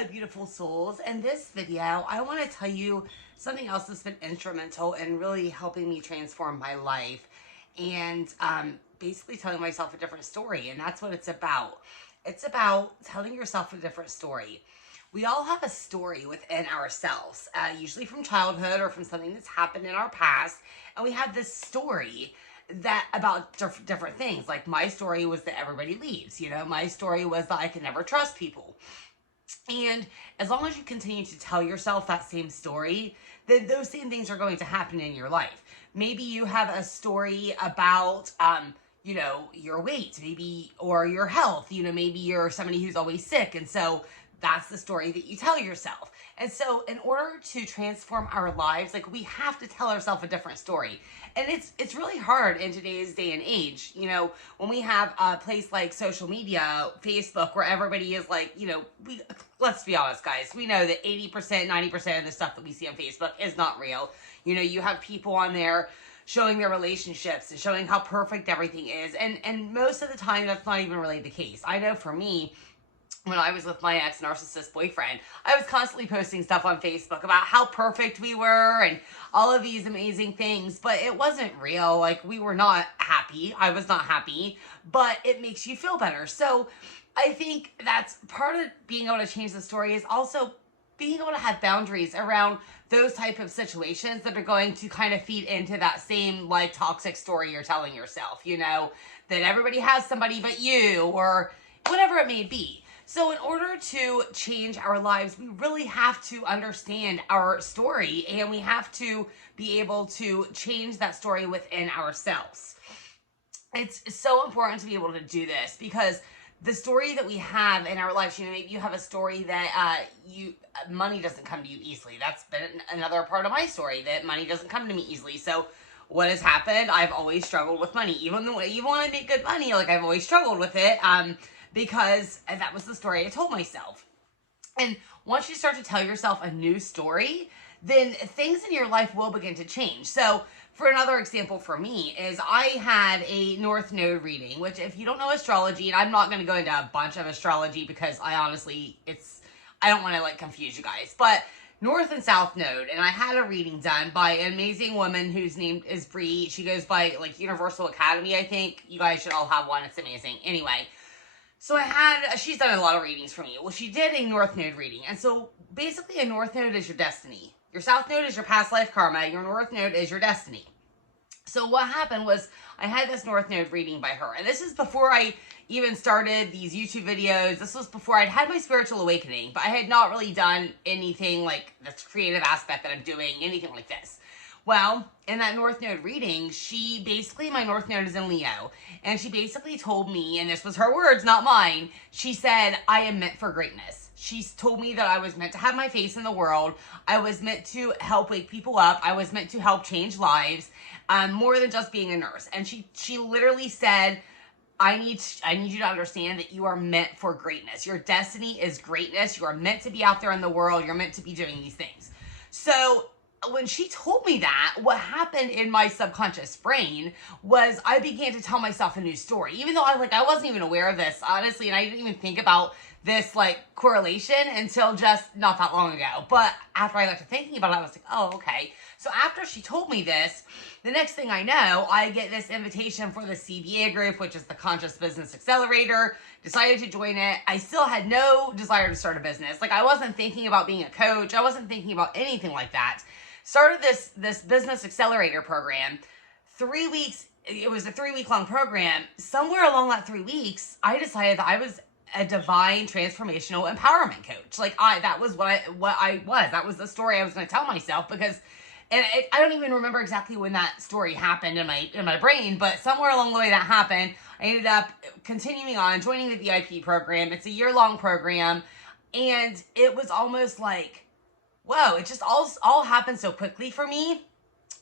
Hello, beautiful souls. In this video, I want to tell you something else that's been instrumental in really helping me transform my life and basically telling myself a different story. And that's what it's about. It's about telling yourself a different story. We all have a story within ourselves, usually from childhood or from something that's happened in our past. And we have this story that about different things. Like my story was that everybody leaves. My story was that I can never trust people. And as long as you continue to tell yourself that same story, then those same things are going to happen in your life. Maybe you have a story about, your weight, maybe, or your health. Maybe you're somebody who's always sick. And so that's the story that you tell yourself. And so in order to transform our lives, we have to tell ourselves a different story. And it's really hard in today's day and age, when we have a place like social media, Facebook, where everybody is let's be honest, guys, we know that 80%, 90% of the stuff that we see on Facebook is not real. You have people on there showing their relationships and showing how perfect everything is. And most of the time, that's not even really the case. I know for me, when I was with my ex-narcissist boyfriend, I was constantly posting stuff on Facebook about how perfect we were and all of these amazing things, but it wasn't real. We were not happy. I was not happy, but it makes you feel better. So I think that's part of being able to change the story, is also being able to have boundaries around those type of situations that are going to kind of feed into that same toxic story you're telling yourself, that everybody has somebody but you, or whatever it may be. So in order to change our lives, we really have to understand our story, and we have to be able to change that story within ourselves. It's so important to be able to do this, because the story that we have in our lives, maybe you have a story that money doesn't come to you easily. That's been another part of my story, that money doesn't come to me easily. So what has happened? I've always struggled with money. Even when I make good money, I've always struggled with it. Because that was the story I told myself. And once you start to tell yourself a new story, then things in your life will begin to change. So for another example for me is I had a North Node reading, which if you don't know astrology, and I'm not going to go into a bunch of astrology because I don't want to confuse you guys, but North and South Node, and I had a reading done by an amazing woman whose name is Bree. She goes by Universal Academy, I think. You guys should all have one. It's amazing. Anyway. So she's done a lot of readings for me. Well, she did a North Node reading. And so basically a North Node is your destiny. Your South Node is your past life karma. Your North Node is your destiny. So what happened was I had this North Node reading by her. And this is before I even started these YouTube videos. This was before I'd had my spiritual awakening. But I had not really done anything like this creative aspect that I'm doing, anything like this. Well, in that North Node reading, my North Node is in Leo, and she basically told me, and this was her words, not mine, she said, I am meant for greatness. She told me that I was meant to have my face in the world. I was meant to help wake people up. I was meant to help change lives, more than just being a nurse. And she literally said, I need you to understand that you are meant for greatness. Your destiny is greatness. You are meant to be out there in the world. You're meant to be doing these things. So when she told me that, what happened in my subconscious brain was I began to tell myself a new story. Even though I wasn't even aware of this, honestly, and I didn't even think about this correlation until just not that long ago. But after I got to thinking about it, I was like, oh, okay. So after she told me this, the next thing I know, I get this invitation for the CBA group, which is the Conscious Business Accelerator. Decided to join it. I still had no desire to start a business. I wasn't thinking about being a coach. I wasn't thinking about anything like that. Started this business accelerator program. 3 weeks, it was a 3-week-long program. Somewhere along that 3 weeks, I decided that I was a divine transformational empowerment coach. That was what I was. That was the story I was going to tell myself, because, I don't even remember exactly when that story happened in my brain, but somewhere along the way that happened. I ended up continuing on, joining the VIP program. It's a year-long program, and it was almost like, whoa, it just all happened so quickly for me.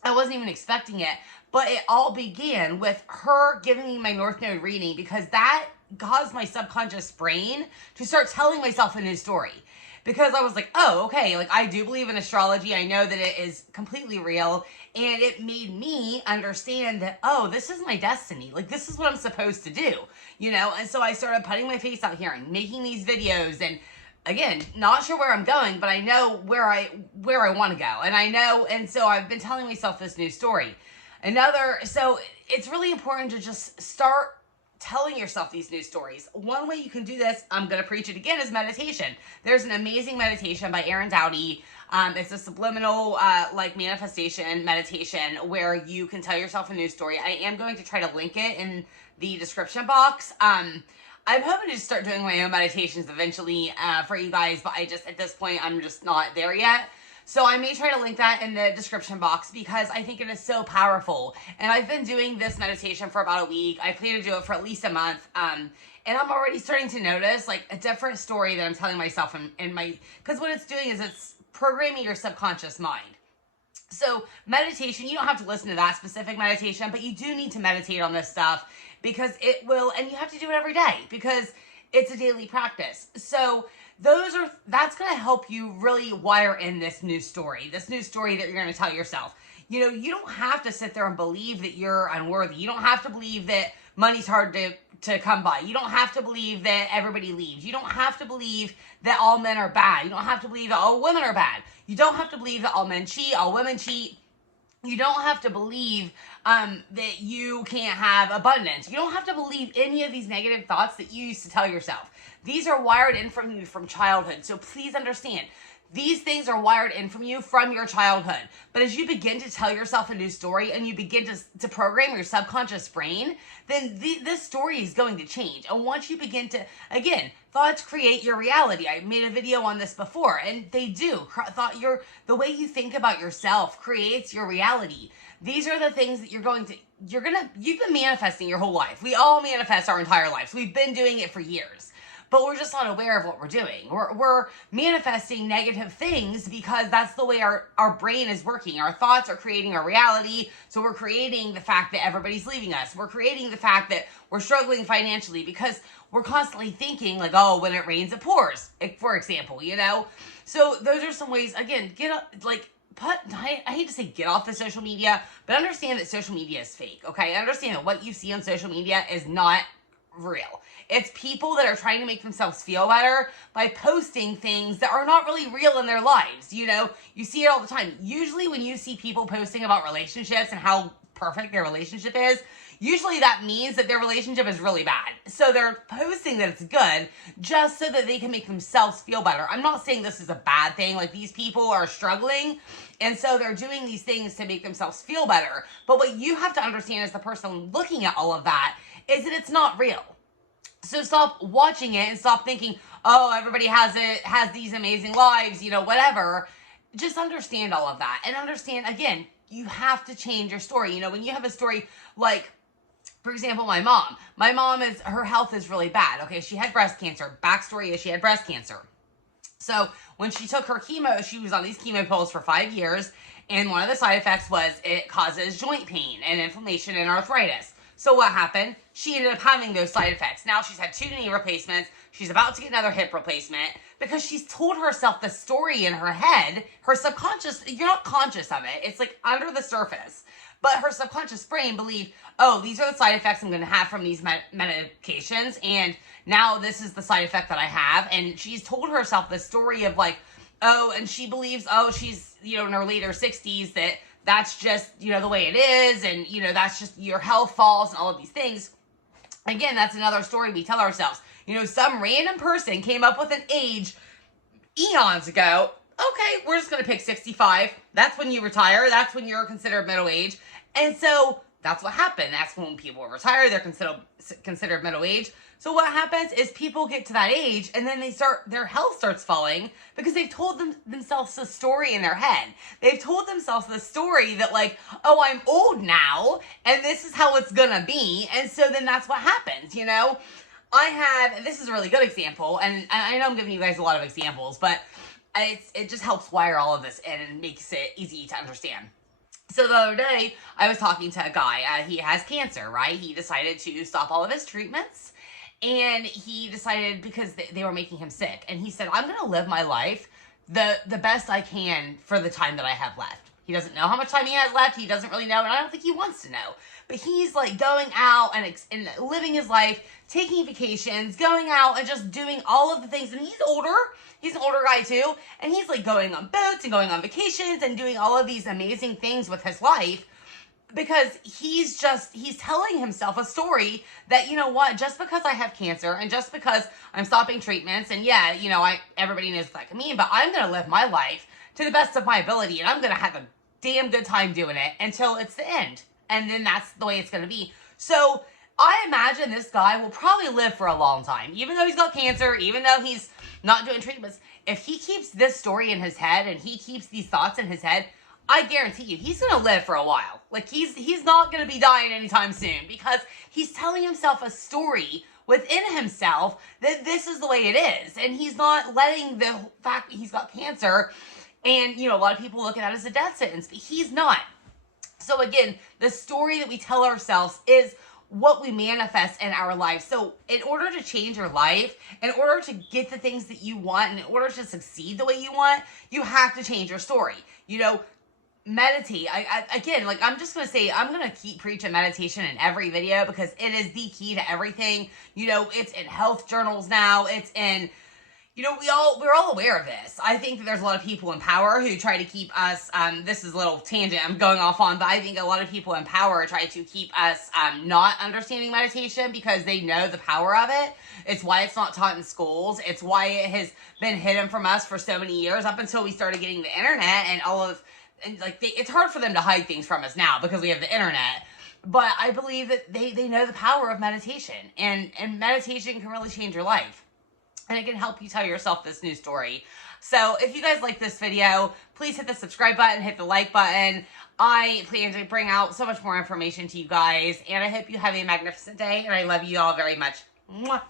I wasn't even expecting it. But it all began with her giving me my North Node reading, because that caused my subconscious brain to start telling myself a new story. Because I was like, oh, okay, I do believe in astrology. I know that it is completely real. And it made me understand that, oh, this is my destiny. This is what I'm supposed to do, And so I started putting my face out here and making these videos and again, not sure where I'm going, but I know where I want to go. And so I've been telling myself this new story. So it's really important to just start telling yourself these new stories. One way you can do this, I'm going to preach it again, is meditation. There's an amazing meditation by Aaron Doughty. It's a subliminal, manifestation meditation where you can tell yourself a new story. I am going to try to link it in the description box. I'm hoping to just start doing my own meditations eventually, for you guys, but at this point, I'm just not there yet. So I may try to link that in the description box because I think it is so powerful. And I've been doing this meditation for about a week. I plan to do it for at least a month. And I'm already starting to notice like a different story that I'm telling myself because what it's doing is it's programming your subconscious mind. So meditation, you don't have to listen to that specific meditation, but you do need to meditate on this stuff because it will, and you have to do it every day because it's a daily practice. So that's going to help you really wire in this new story that you're going to tell yourself. You know, you don't have to sit there and believe that you're unworthy. You don't have to believe that money's hard to come by. You don't have to believe that everybody leaves. You don't have to believe that all men are bad. You don't have to believe that all women are bad. You don't have to believe that all men cheat, all women cheat. You don't have to believe that you can't have abundance. You don't have to believe any of these negative thoughts that you used to tell yourself. These are wired in from you from childhood. So please understand, these things are wired in from you from your childhood. But as you begin to tell yourself a new story and you begin to program your subconscious brain, then this story is going to change. And once you begin to, again, thoughts create your reality. I made a video on this before, and they do. The way you think about yourself creates your reality. These are the things that you've been manifesting your whole life. We all manifest our entire lives. We've been doing it for years. But we're just not aware of what we're doing. We're manifesting negative things because that's the way our brain is working. Our thoughts are creating our reality. So we're creating the fact that everybody's leaving us. We're creating the fact that we're struggling financially because we're constantly thinking like, oh, when it rains, it pours, for example, you know? So those are some ways, again, I hate to say get off the social media, but understand that social media is fake, okay? Understand that what you see on social media is not real. It's people that are trying to make themselves feel better by posting things that are not really real in their lives. You know, you see it all the time. Usually when you see people posting about relationships and how perfect their relationship is, usually that means that their relationship is really bad. So they're posting that it's good just so that they can make themselves feel better. I'm not saying this is a bad thing. Like, these people are struggling, and so they're doing these things to make themselves feel better. But what you have to understand as the person looking at all of that is that it's not real. So stop watching it and stop thinking, oh, everybody has these amazing lives, you know, whatever. Just understand all of that. And understand, again, you have to change your story. You know, when you have a story like, for example, my mom. Her health is really bad. Okay, she had breast cancer. Backstory is she had breast cancer. So when she took her chemo, she was on these chemo pills for 5 years. And one of the side effects was it causes joint pain and inflammation and arthritis. So what happened? She ended up having those side effects. Now she's had 2 knee replacements. She's about to get another hip replacement because she's told herself the story in her head. Her subconscious, you're not conscious of it. It's like under the surface. But her subconscious brain believed, oh, these are the side effects I'm going to have from these medications. And now this is the side effect that I have. And she's told herself the story of like, oh, and she believes, oh, she's, you know, in her later 60s, that's just, you know, the way it is. And, you know, that's just your health falls and all of these things. Again, that's another story we tell ourselves. You know, some random person came up with an age eons ago. Okay, we're just going to pick 65. That's when you retire. That's when you're considered middle age. And so that's what happened. That's when people retire. They're considered middle age. So what happens is people get to that age and then their health starts falling because they've told themselves a story in their head. They've told themselves the story that like, oh, I'm old now and this is how it's going to be. And so then that's what happens, you know? This is a really good example, and I know I'm giving you guys a lot of examples, but it just helps wire all of this in and makes it easy to understand. So the other day, I was talking to a guy. He has cancer, right? He decided to stop all of his treatments, and he decided because they were making him sick. And he said, I'm going to live my life the best I can for the time that I have left. He doesn't know how much time he has left. He doesn't really know, and I don't think he wants to know. But he's like going out and living his life, taking vacations, going out and just doing all of the things. And he's older. He's an older guy too. And he's like going on boats and going on vacations and doing all of these amazing things with his life. Because he's telling himself a story that, you know what, just because I have cancer and just because I'm stopping treatments and yeah, you know, everybody knows what that can mean, but I'm going to live my life to the best of my ability and I'm going to have a damn good time doing it until it's the end. And then that's the way it's going to be. So I imagine this guy will probably live for a long time, even though he's got cancer, even though he's not doing treatments. If he keeps this story in his head and he keeps these thoughts in his head, I guarantee you, he's going to live for a while. Like, he's not going to be dying anytime soon because he's telling himself a story within himself that this is the way it is. And he's not letting the fact that he's got cancer and, you know, a lot of people look at it as a death sentence, but he's not. So again, the story that we tell ourselves is what we manifest in our life. So in order to change your life, in order to get the things that you want, and in order to succeed the way you want, you have to change your story. You know, meditate. Again, like I'm just going to say, I'm going to keep preaching meditation in every video because it is the key to everything. You know, it's in health journals now. It's in, you know, we're all aware of this. I think that there's a lot of people in power who try to keep us, this is a little tangent I'm going off on, but I think a lot of people in power try to keep us not understanding meditation because they know the power of it. It's why it's not taught in schools. It's why it has been hidden from us for so many years up until we started getting the internet and all of, and like it's hard for them to hide things from us now because we have the internet. But I believe that they know the power of meditation and meditation can really change your life. And it can help you tell yourself this new story. So if you guys like this video, please hit the subscribe button, hit the like button. I plan to bring out so much more information to you guys. And I hope you have a magnificent day. And I love you all very much. Mwah.